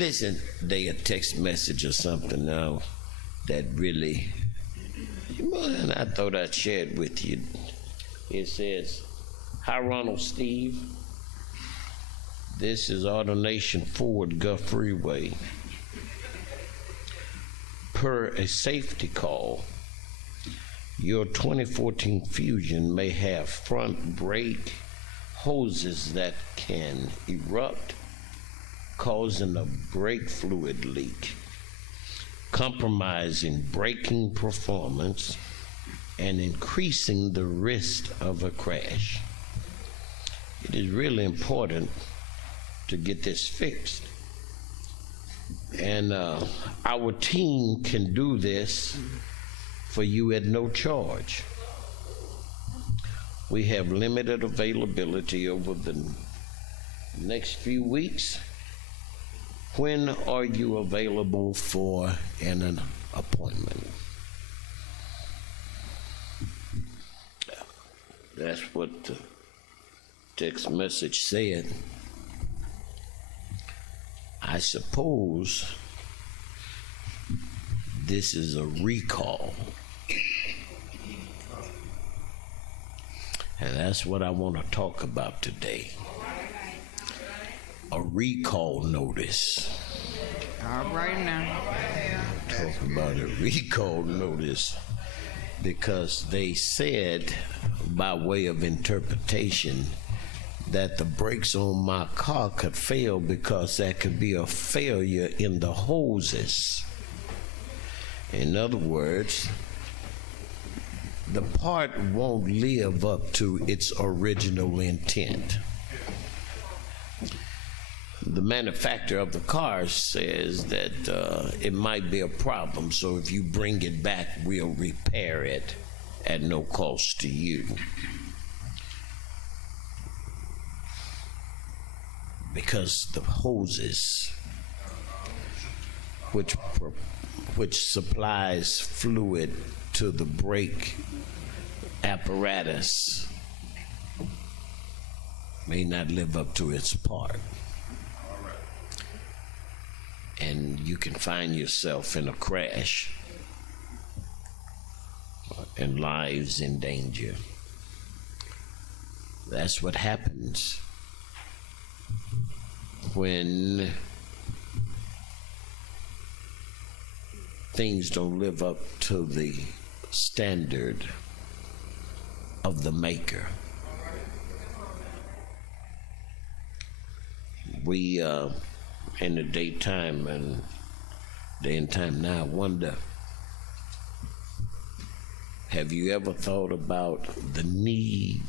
Listen, they a text message or something now that really, and I thought I'd share it with you. It says, "Hi, Ronald Steve. This is AutoNation Ford Gulf Freeway. Per a safety call, your 2014 Fusion may have front brake hoses that can erupt, causing a brake fluid leak, compromising braking performance, and increasing the risk of a crash. It is really important to get this fixed. And our team can do this for you at no charge. We have limited availability over the next few weeks. When are you available for an appointment?" That's what the text message said. I suppose this is a recall. And that's what I want to talk about today. A recall notice. All right now. Talk about a recall notice because they said, by way of interpretation, that the brakes on my car could fail because that could be a failure in the hoses. In other words, the part won't live up to its original intent. The manufacturer of the car says that it might be a problem, so if you bring it back, we'll repair it at no cost to you. Because the hoses, which supplies fluid to the brake apparatus, may not live up to its part. And you can find yourself in a crash and lives in danger. That's what happens when things don't live up to the standard of the maker. We in the daytime and day and time now wonder, have you ever thought about the need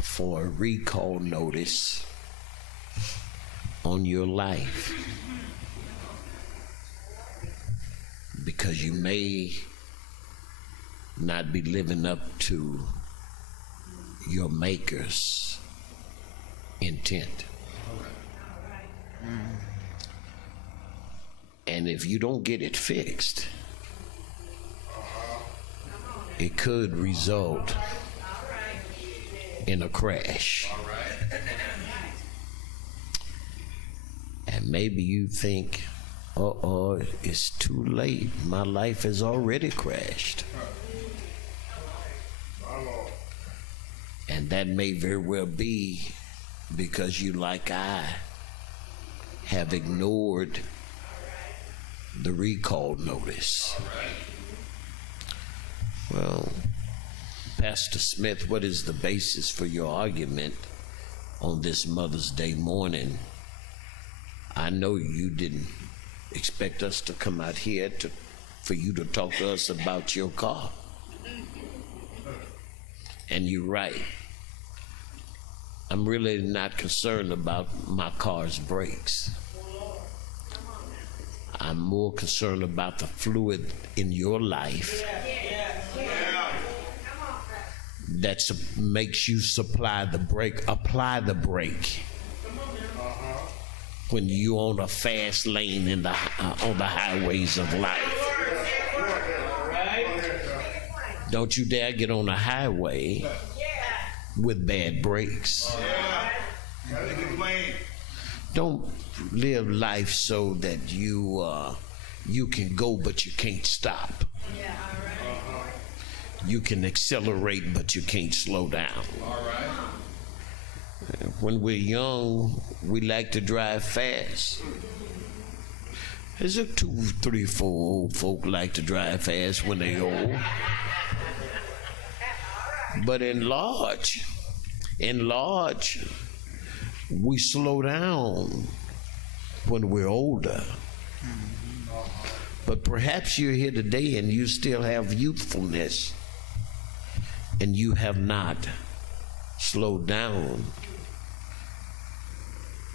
for a recall notice on your life? Because you may not be living up to your maker's intent. And if you don't get it fixed, it could result in a crash. And maybe you think, it's too late. My life has already crashed. And that may very well be because you, like I, have ignored the recall notice. Well, Pastor Smith, what is the basis for your argument on this Mother's Day morning? I know you didn't expect us to come out here for you to talk to us about your car. And you're right. I'm really not concerned about my car's brakes. I'm more concerned about the fluid in your life that makes you apply the brake when you're on a fast lane on the highways of life. Don't you dare get on a highway with bad brakes. don't live life so that you can go but you can't stop. You can accelerate but you can't slow down. When we're young, we like to drive fast. There's a 2, 3, 4 old folk like to drive fast when they old. But in large, we slow down when we're older. But perhaps you're here today and you still have youthfulness and you have not slowed down.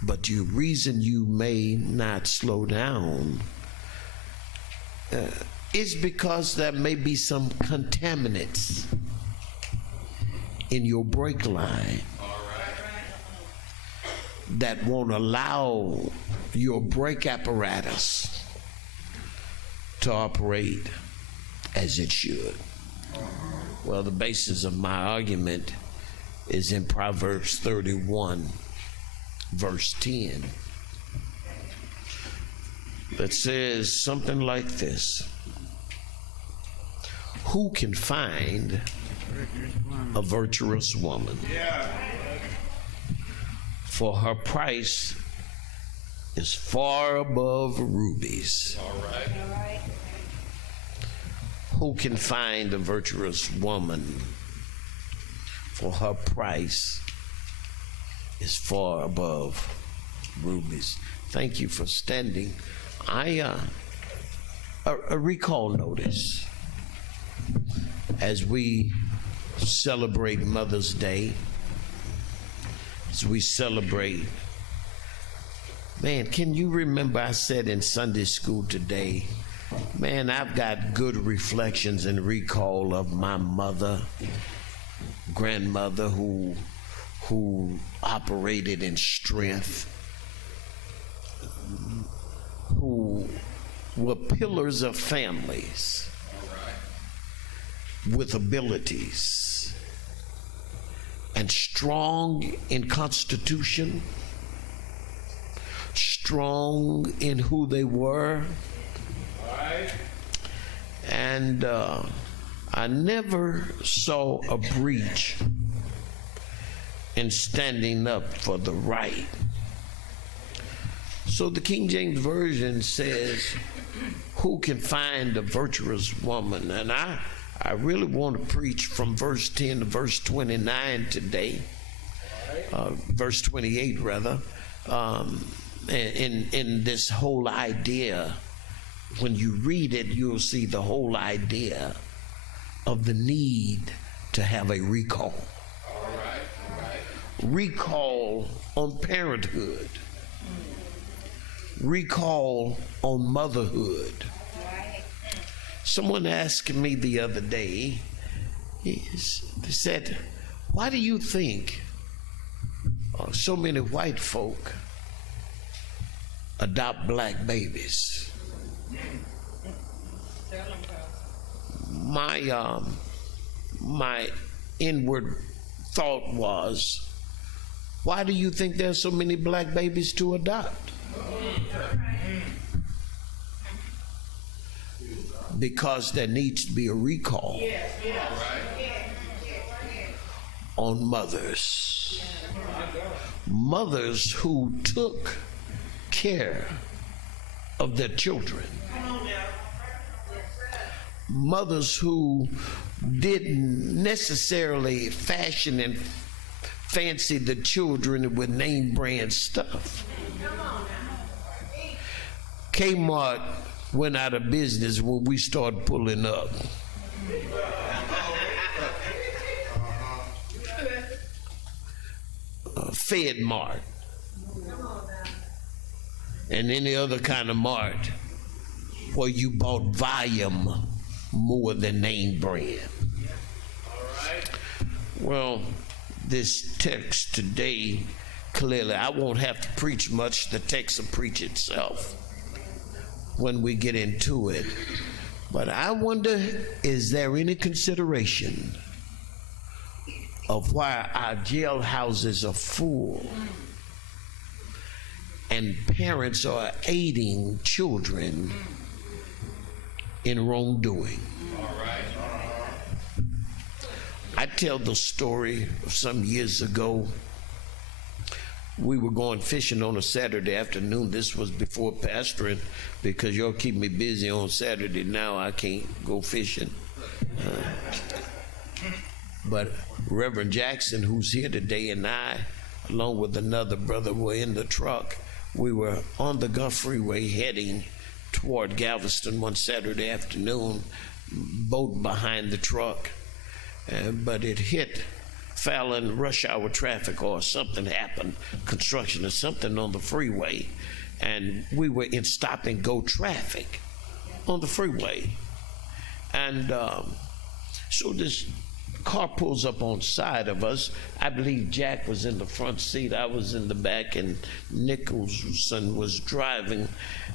But the reason you may not slow down is because there may be some contaminants in your brake line that won't allow your brake apparatus to operate as it should. Well, the basis of my argument is in Proverbs 31, verse 10, that says something like this: who can find a virtuous woman? For her price is far above rubies. Who can find a virtuous woman? For her price is far above rubies. Thank you for standing. A recall notice. As we celebrate Mother's Day, as we celebrate, man, can you remember I said in Sunday school today, man, I've got good reflections and recall of my mother, grandmother who operated in strength, who were pillars of families with abilities, and strong in constitution, strong in who they were. And I never saw a breach in standing up for the right. So the King James Version says, who can find a virtuous woman? And I really want to preach from verse 10 to verse 29 today, verse 28 rather, in this whole idea. When you read it, you'll see the whole idea of the need to have a recall. Recall on parenthood. Recall on motherhood. Someone asked me the other day, they said, why do you think so many white folk adopt black babies? My inward thought was, why do you think there's so many black babies to adopt? Because there needs to be a recall on mothers. Mothers who took care of their children. Mothers who didn't necessarily fashion and fancy the children with name brand stuff. Kmart went out of business when we started pulling up. Fed Mart and any other kind of mart where you bought volume more than name brand. Well, this text today, clearly, I won't have to preach much. The text will preach itself when we get into it. But I wonder, is there any consideration of why our jailhouses are full and parents are aiding children in wrongdoing. I tell the story of some years ago. We were going fishing on a Saturday afternoon. This was before pastoring, because y'all keep me busy on Saturday. Now I can't go fishing. But Reverend Jackson, who's here today, and I, along with another brother, were in the truck. We were on the Gulf Freeway heading toward Galveston one Saturday afternoon, boat behind the truck. But it hit Fallon rush hour traffic, or something happened, construction or something on the freeway, and we were in stop and go traffic on the freeway. And so this car pulls up on side of us. I believe Jack was in the front seat, I was in the back, and Nicholson was driving,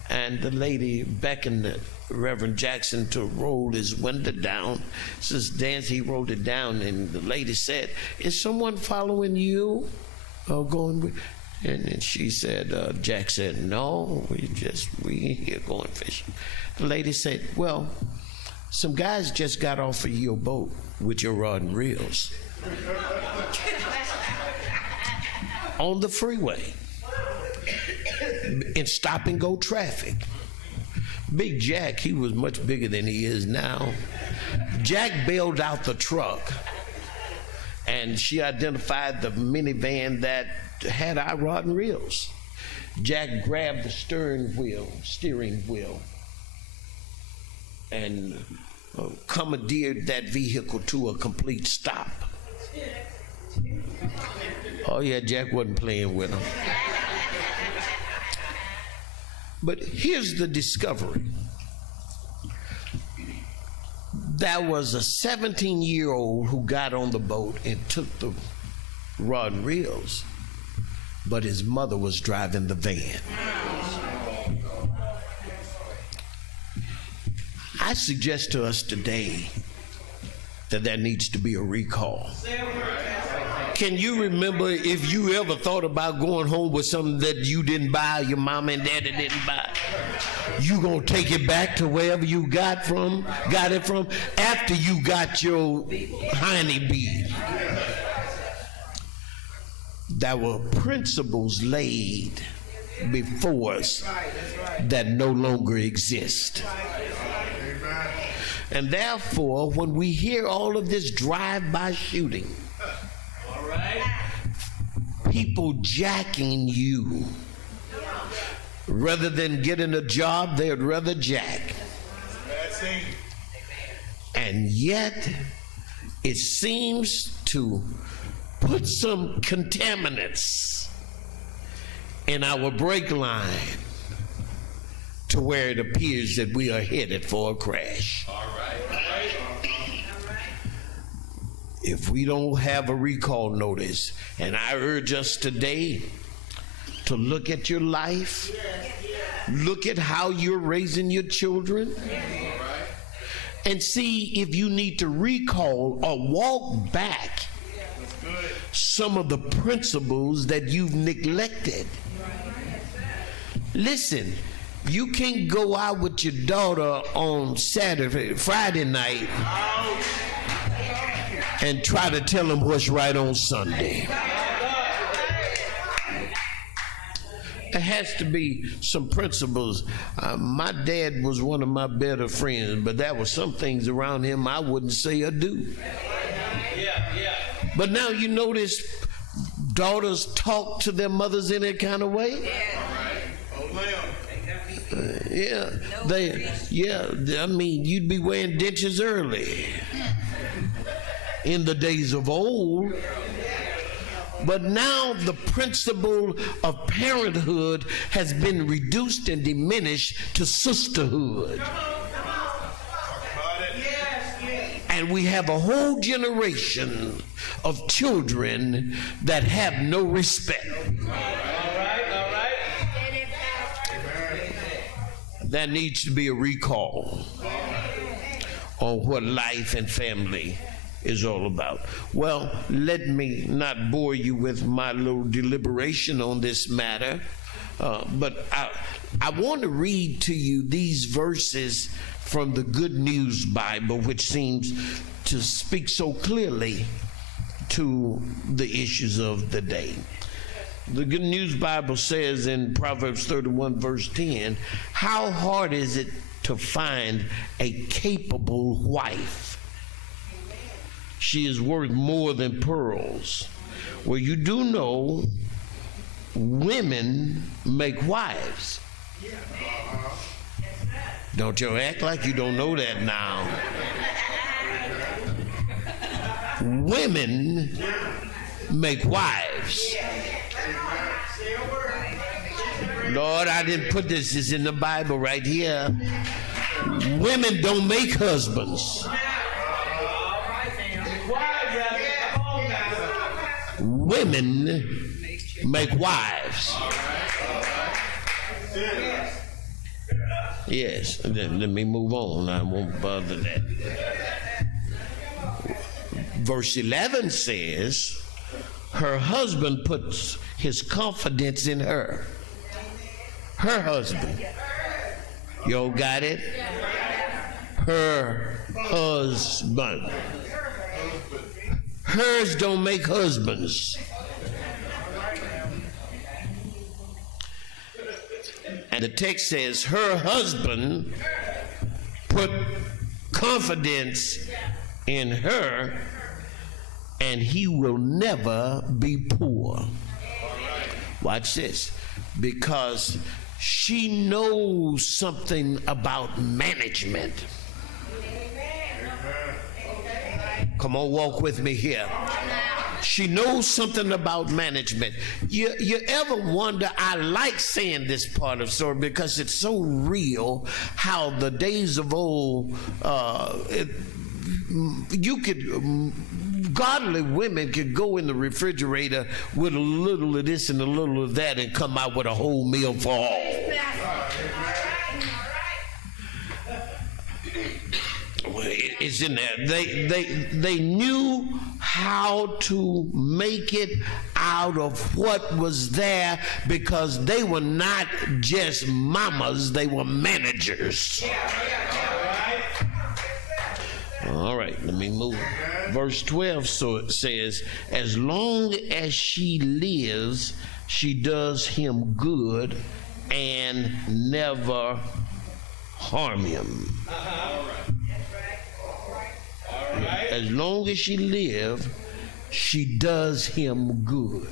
and the lady beckoned Reverend Jackson to roll his window down. Says, Dance, he rolled it down, and the lady said, "Is someone following you or going with?" And she said, Jack said, "No, we here going fishing." The lady said, "Well, some guys just got off of your boat with your rod and reels on the freeway in stop and go traffic." Big Jack, he was much bigger than he is now. Jack bailed out the truck, and she identified the minivan that had our rod and reels. Jack grabbed the steering wheel, and commandeered that vehicle to a complete stop. Oh yeah, Jack wasn't playing with him. But here's the discovery. There was a 17-year-old who got on the boat and took the rod and reels, but his mother was driving the van. I suggest to us today that there needs to be a recall. Can you remember if you ever thought about going home with something that you didn't buy, your mom and daddy didn't buy? You gonna take it back to wherever you got it from, after you got your honeybee. There were principles laid before us that no longer exist. And therefore, when we hear all of this drive-by shooting, people jacking you, rather than getting a job, they'd rather jack. And yet, it seems to put some contaminants in our brake line to where it appears that we are headed for a crash. If we don't have a recall notice, and I urge us today to look at your life, look at how you're raising your children, and see if you need to recall or walk back some of the principles that you've neglected. Listen, you can't go out with your daughter on Friday night and try to tell them what's right on Sunday. There has to be some principles. My dad was one of my better friends, but there were some things around him I wouldn't say or do. But now you notice daughters talk to their mothers in that kind of way. I mean, you'd be wearing dentures early in the days of old. But now the principle of parenthood has been reduced and diminished to sisterhood. And we have a whole generation of children that have no respect. There needs to be a recall on what life and family is all about. Well, let me not bore you with my little deliberation on this matter, But I want to read to you these verses from the Good News Bible, which seems to speak so clearly to the issues of the day. The Good News Bible says in Proverbs 31 verse 10, how hard is it to find a capable wife? She is worth more than pearls. Well, you do know women make wives. Don't you act like you don't know that now. Women make wives. Lord, I didn't put this. It's in the Bible right here. Women don't make husbands. Women make wives. Yes, let me move on. I won't bother that. Verse 11 says, her husband puts his confidence in her. Her husband. You all got it? Her husband. Hers don't make husbands. And the text says her husband put confidence in her, and he will never be poor. Watch this. Because she knows something about management. Come on, walk with me here. She knows something about management. You ever wonder, I like saying this part of the story because it's so real, how the days of old, godly women could go in the refrigerator with a little of this and a little of that and come out with a whole meal for all. It's in there. They knew how to make it out of what was there because they were not just mamas, they were managers. All right, let me move. Verse 12 so it says, as long as she lives, she does him good and never harm him. As long as she lives, she does him good.